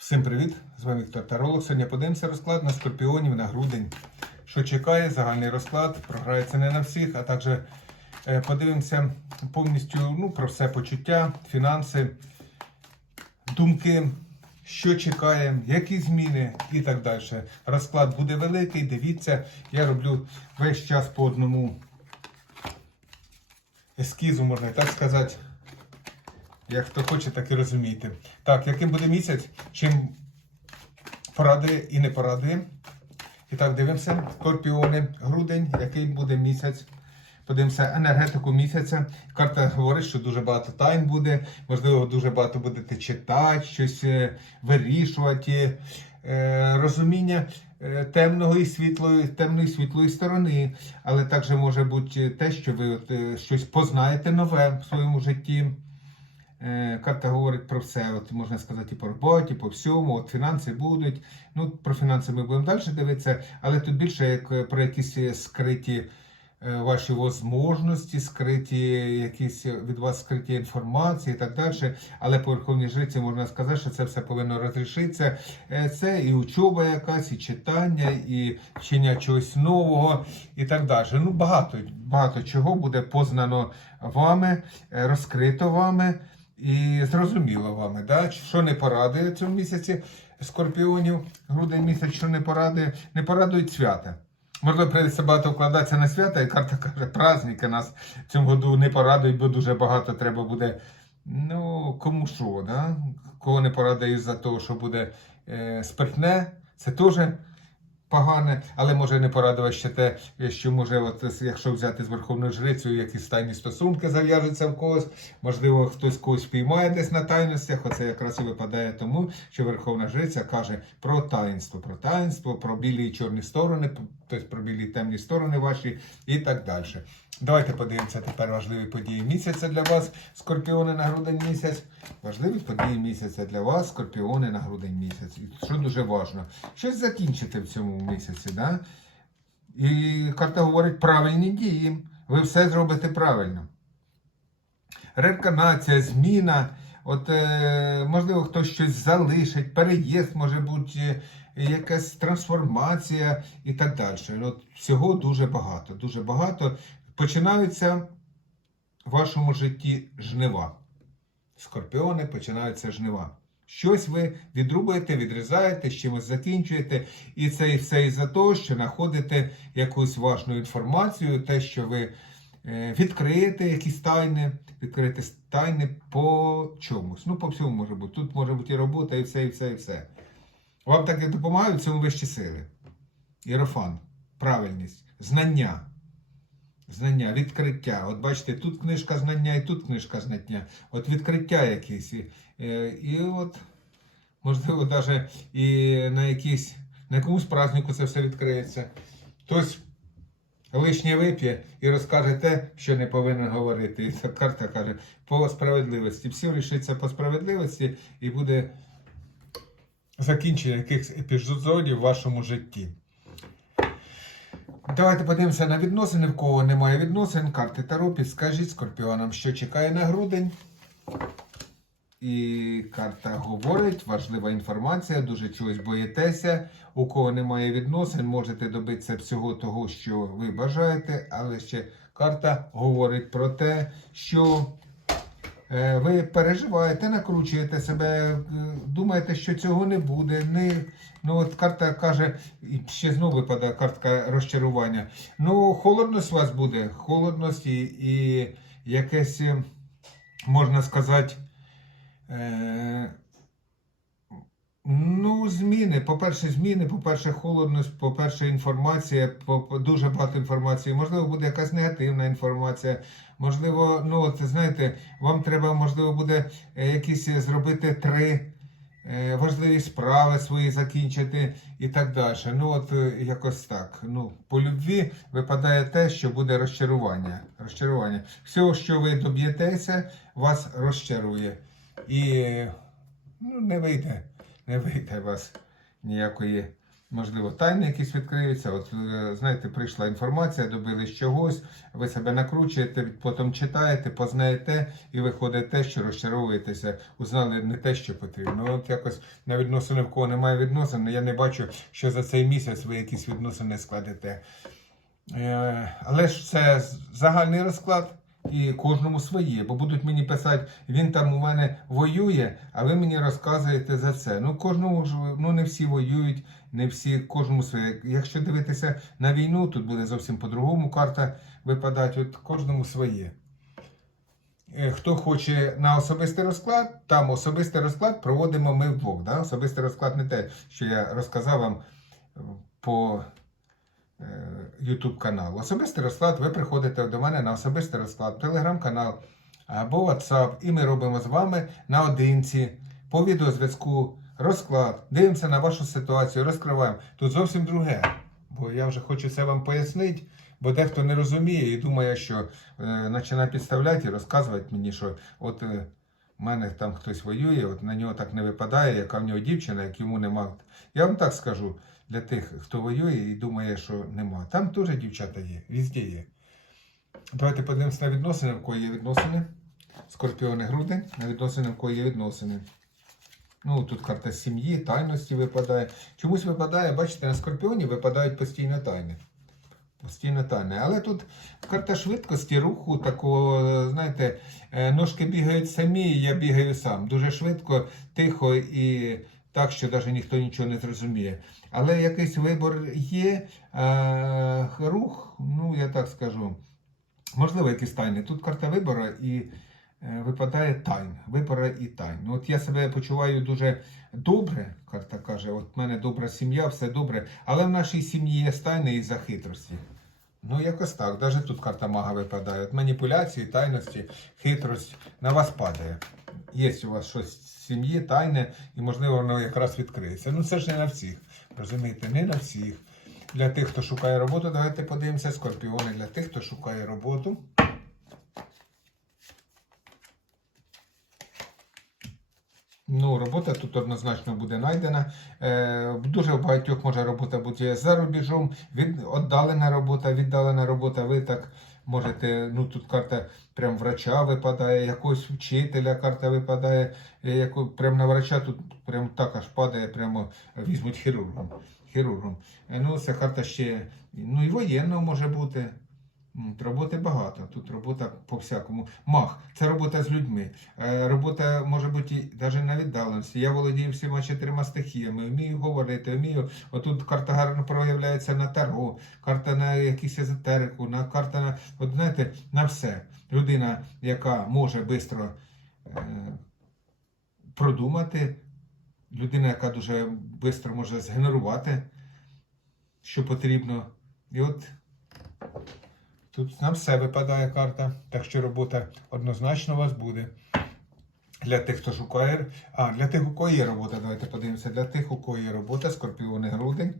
Всім привіт! З вами Віктор Таролог. Сьогодні подивимося розклад на скорпіонів на грудень. Що чекає, загальний розклад, програється не на всіх, а також е, подивимося повністю ну, про все почуття, фінанси, думки, що чекає, які зміни і так далі. Розклад буде великий, дивіться, я роблю весь час по одному ескізу, можна і так сказати. Як хто хоче, так і розумієте. Так, яким буде місяць, чим порадує і не порадує. І так, дивимося. Скорпіони, грудень, який буде місяць. Подивимося енергетику місяця. Карта говорить, що дуже багато тайн буде. Можливо, дуже багато будете читати, щось е, вирішувати. Е, розуміння е, темного і світлої, темної і світлої сторони. Але також може бути те, що ви от, щось познаєте нове в своєму житті. Е, Карта говорить про все. От можна сказати, і по роботі, по всьому. От фінанси будуть. Ну, про фінанси ми будемо далі дивитися, але тут більше як е, про якісь скриті е, ваші можливості, скриті якісь від вас скриті інформації і так далі. Але по Верховній Жриці можна сказати, що це все повинно розрішитися. Це і учоба якась, і читання, і вчення чогось нового, і так далі. Ну, багато, багато чого буде познано вами, розкрито вами. І зрозуміло вами, да? що не порадує в цьому місяці скорпіонів, грудень місяць, що не порадує, не порадують свята. Можливо, прийдеться багато вкладатися на свята, і карта каже, праздники нас в цьому году не порадують, бо дуже багато треба буде. Ну, кому що, да? кого не порадує за того, що буде е, спиртне, це теж погане, але може не порадувати ще те, що може, от, якщо взяти з Верховною Жрицею, якісь тайні стосунки зав'яжуться в когось, можливо, хтось когось піймає десь на тайностях. Оце якраз і випадає тому, що Верховна Жриця каже про таїнство, про таїнство, про білі і чорні сторони, тобто про білі і темні сторони ваші і так далі. Давайте подивимося тепер важливі події місяця для вас, скорпіони на грудень місяць. Важливі події місяця для вас, скорпіони на грудень місяць. І що дуже важливо, щось закінчити в цьому місяці. Да? І карта говорить правильні дії. Ви все зробите правильно. Реінкарнація, зміна. От, е, можливо, хтось щось залишить, переїзд, може бути, е, якась трансформація і так далі. От, всього дуже багато. Дуже багато. Починаються в вашому житті жнива. Скорпіони починаються жнива. Щось ви відрубуєте, відрізаєте, з чимось закінчуєте. І це і все із-за того, що знаходите якусь важну інформацію, те, що ви е, відкриєте якісь тайни, відкриєте тайни по чомусь. Ну, по всьому може бути. Тут може бути і робота, і все, і все, і все. Вам так і допомагають в цьому вищі сили. Єрофан, правильність, знання. Знання, відкриття. От бачите, тут книжка знання і тут книжка знання. От відкриття якісь. І, е, і от, можливо, навіть і на якійсь, на якомусь празднику це все відкриється. Хтось лишнє вип'є і розкаже те, що не повинен говорити. І карта каже по справедливості. Все рішиться по справедливості і буде закінчення якихось епізодів в вашому житті. Давайте подивимося на відносини. В кого немає відносин. Карти Таро, підскажіть скорпіонам, що чекає на грудень. І карта говорить, важлива інформація, дуже чогось боїтеся. У кого немає відносин, можете добитися всього того, що ви бажаєте, але ще карта говорить про те, що ви переживаєте, накручуєте себе, е, думаєте, що цього не буде. Не, ну от карта каже, і ще знову випадає картка розчарування. Ну, холодність у вас буде, холодність і, і якесь, е, можна сказати, е, ну, зміни. По-перше, зміни, по-перше, холодність, по-перше, інформація, дуже багато інформації. Можливо, буде якась негативна інформація. Можливо, ну от знаєте, вам треба, можливо, буде е, якісь е, зробити три е, важливі справи свої закінчити і так далі. Ну, от якось так. Ну, по любві випадає те, що буде розчарування. Розчарування. Все, що ви доб'єтеся, вас розчарує. І ну, не вийде, не вийде вас ніякої Можливо, тайни якісь відкриються. От е, знаєте, прийшла інформація, добились чогось, ви себе накручуєте, потім читаєте, познаєте і виходить те, що розчаровуєтеся, узнали не те, що потрібно. От якось на відносини, в кого немає відносин, я не бачу, що за цей місяць ви якісь відносини складете. Е, Але ж це загальний розклад. І кожному своє, бо будуть мені писати, він там у мене воює, а ви мені розказуєте за це. Ну, кожному ж ну не всі воюють, не всі, кожному своє. Якщо дивитися на війну, тут буде зовсім по-другому карта випадати, от кожному своє. Е, Хто хоче на особистий розклад, там особистий розклад проводимо ми вдвох. Да? Особистий розклад не те, що я розказав вам е, по YouTube каналу. Особистий розклад, ви приходите до мене на особистий розклад, телеграм-канал або WhatsApp, і ми робимо з вами наодинці по відеозв'язку розклад, дивимося на вашу ситуацію, розкриваємо. Тут зовсім друге. Бо я вже хочу це вам пояснити, бо дехто не розуміє і думає, що е, починає підставляти і розказувати мені, що от е, мене там хтось воює, от на нього так не випадає, яка в нього дівчина, як йому нема. Я вам так скажу для тих, хто воює і думає, що нема. Там теж дівчата є, везде є. Давайте подивимося на відносини, в кої є відносини. Скорпіони грудень, на відносини, в кої є відносини. Ну, тут карта сім'ї, тайності випадає. Чомусь випадає, бачите, на скорпіоні випадають постійно тайни. Постійно тайни. Але тут карта швидкості, руху, такого, знаєте, е, ножки бігають самі, я бігаю сам. Дуже швидко, тихо і так, що навіть ніхто нічого не зрозуміє. Але якийсь вибор є, е, рух, ну я так скажу. Можливо, якісь тайни. Тут карта вибору і е, випадає тайн. Вибора і тайн. От я себе почуваю дуже добре, карта каже, от в мене добра сім'я, все добре, але в нашій сім'ї є тайни і за хитрості. Ну, якось так. Навіть тут карта мага випадає. От маніпуляції, тайності, хитрость на вас падає. Є у вас щось в сім'ї, тайне, і можливо воно якраз відкриється. Ну це ж не на всіх. Розумієте, не на всіх. Для тих, хто шукає роботу, давайте подивимося скорпіони. Для тих, хто шукає роботу. Ну, робота тут однозначно буде знайдена. Е, дуже багатьох може робота бути за рубежом, від, віддалена робота, віддалена робота. Ви так можете, ну тут карта прям врача випадає, якогось вчителя карта випадає, е, яку, прям на врача тут прям так аж падає, прямо візьмуть хірургом. хірургом. Е, ну, це карта ще, ну і воєнного може бути. Роботи багато, тут робота по всякому. Мах, це робота з людьми. Е, Робота може бути навіть на віддаленості. Я володію всіма чотирма стихіями, вмію говорити, вмію. Отут карта гарно проявляється на таро, карта на якісь езотерику, на карта на от знаєте, на все. Людина, яка може швидко е, продумати, людина, яка дуже швидко може згенерувати, що потрібно. І от Тут на все випадає карта, так що робота однозначно у вас буде. Для тих, хто шукає. А, для тих, у кого є робота, давайте подивимося. Для тих, у кого є робота, скорпіони грудень.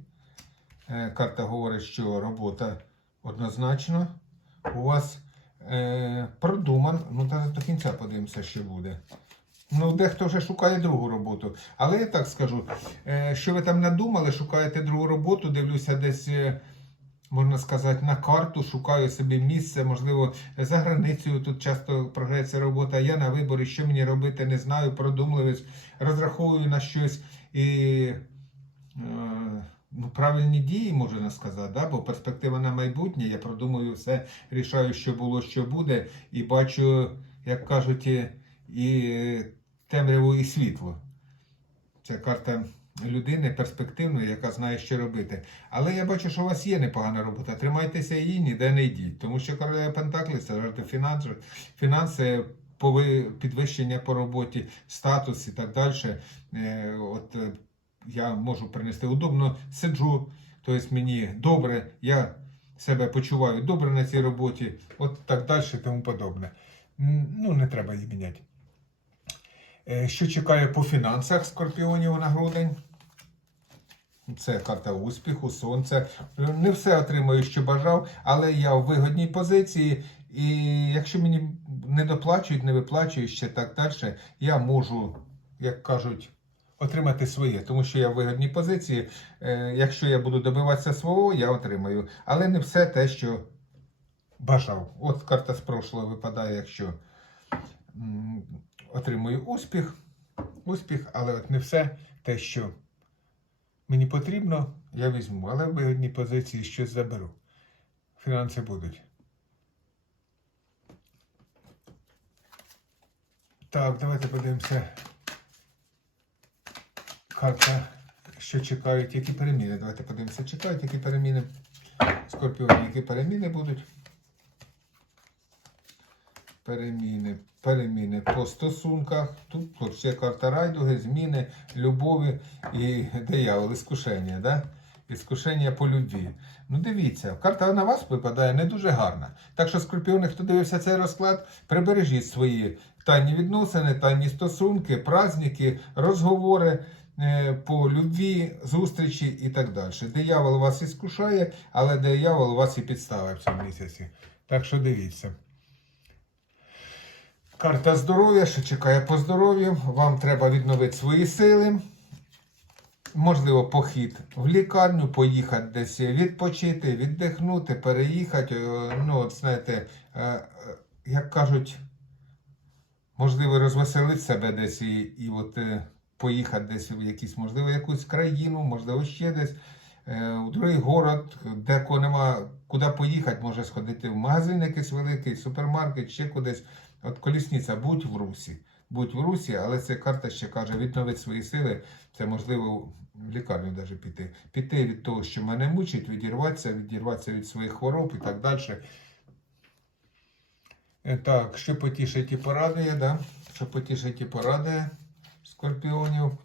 Карта говорить, що робота однозначно у вас е, продуман. Ну, та до кінця подивимося, що буде. Ну, дехто вже шукає другу роботу. Але я так скажу, е, що ви там надумали, шукаєте другу роботу, дивлюся десь. Е, можна сказати, на карту, шукаю собі місце, можливо, за границею тут часто програється робота. Я на виборі, що мені робити, не знаю, продумливість, розраховую на щось і е, ну, правильні дії, можна сказати, да? бо перспектива на майбутнє, я продумую все, рішаю, що було, що буде, і бачу, як кажуть, і, темряву, і світло. Це карта людини перспективної, яка знає, що робити. Але я бачу, що у вас є непогана робота. Тримайтеся її, ніде не йдіть. Тому що королева Пентаклі це фінанси, фінанси, підвищення по роботі, статус і так далі. Е, От е, я можу принести удобно, сиджу, тобто мені добре, я себе почуваю добре на цій роботі, от так далі тому подобне. Ну, не треба її міняти. Е, Що чекає по фінансах скорпіонів на грудень? Це карта успіху, сонце. Не все отримую, що бажав, але я в вигодній позиції. І якщо мені не доплачують, не виплачують ще так далі, я можу, як кажуть, отримати своє, тому що я в вигідній позиції. Е, якщо я буду добиватися свого, я отримаю. Але не все те, що бажав. От карта з прошлого випадає, якщо отримую успіх, успіх, але от не все те, що мені потрібно, я візьму. Але в вигідній позиції щось заберу. Фінанси будуть. Так, давайте подивимося. Карта, що чекають, які переміни. Давайте подивимося, чекають, які переміни. Скорпіони, які переміни будуть. Переміни, переміни по стосунках. Тут, ще карта райдуги, зміни, любові і диявол, іскушення, да? Іскушення по любві. Ну дивіться, карта на вас випадає не дуже гарна. Так що, скорпіони, хто дивився цей розклад, прибережіть свої тайні відносини, тайні стосунки, праздники, розговори е, по любві, зустрічі і так далі. Диявол вас іскушає, але диявол вас і підставив в цьому місяці. Так що дивіться. Карта здоров'я, що чекає по здоров'ю. Вам треба відновити свої сили. Можливо, похід в лікарню, поїхати десь відпочити, віддихнути, переїхати. Е, Ну, от знаєте, е, е, як кажуть, можливо, розвеселити себе десь і, і от поїхати десь в якісь, можливо, якусь країну, можливо, ще десь. Е, У другий город, де нема куди поїхати, може сходити в магазин якийсь великий, супермаркет, ще кудись. От колісниця, будь в русі. Будь в русі, але ця карта ще каже, відновити свої сили. Це можливо в лікарню навіть піти. Піти від того, що мене мучить, відірватися, відірватися від своїх хвороб і так далі. Е, Так, що потішить і порадує, да? Що потішить і порадує скорпіонів.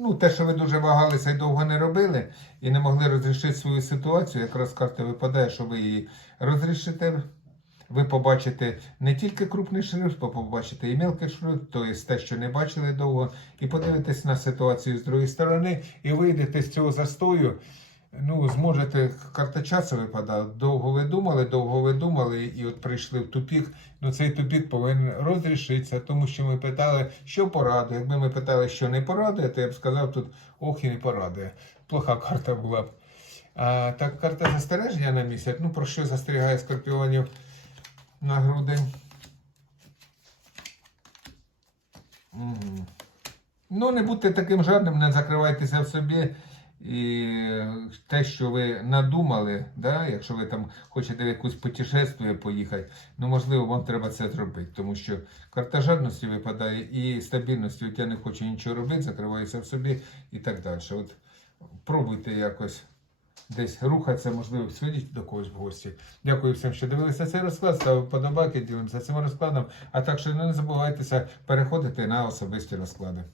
Ну, те, що ви дуже вагалися і довго не робили, і не могли розрішити свою ситуацію, якраз карта випадає, що ви її розрішите. Ви побачите не тільки крупний шрифт, а побачите і мелкий шрифт, тобто те, що не бачили довго, і подивитесь на ситуацію з другої сторони, і вийдете з цього застою. Ну, зможете, карта часу випадає. Довго ви думали, довго ви думали, і от прийшли в тупік. Ну, цей тупік повинен розрішитися, тому що ми питали, що порадує. Якби ми питали, що не порадує, то я б сказав тут ох і не порадує. Плоха карта була б. А так, карта застереження на місяць. Ну, про що застерігає скорпіонів на грудень? Мгм. Ну, не будьте таким жадним, не закривайтеся в собі. І те, що ви надумали, да, якщо ви там хочете в якусь путешествие поїхати, ну можливо, вам треба це зробити, тому що карта жадності випадає і стабільності, от я не хочу нічого робити, закриваюся в собі і так далі. От пробуйте якось десь рухатися, можливо, сходіть до когось в гості. Дякую всім, що дивилися цей розклад. Ставте подобайки, ділимося цим розкладом. А також не забувайтеся переходити на особисті розклади.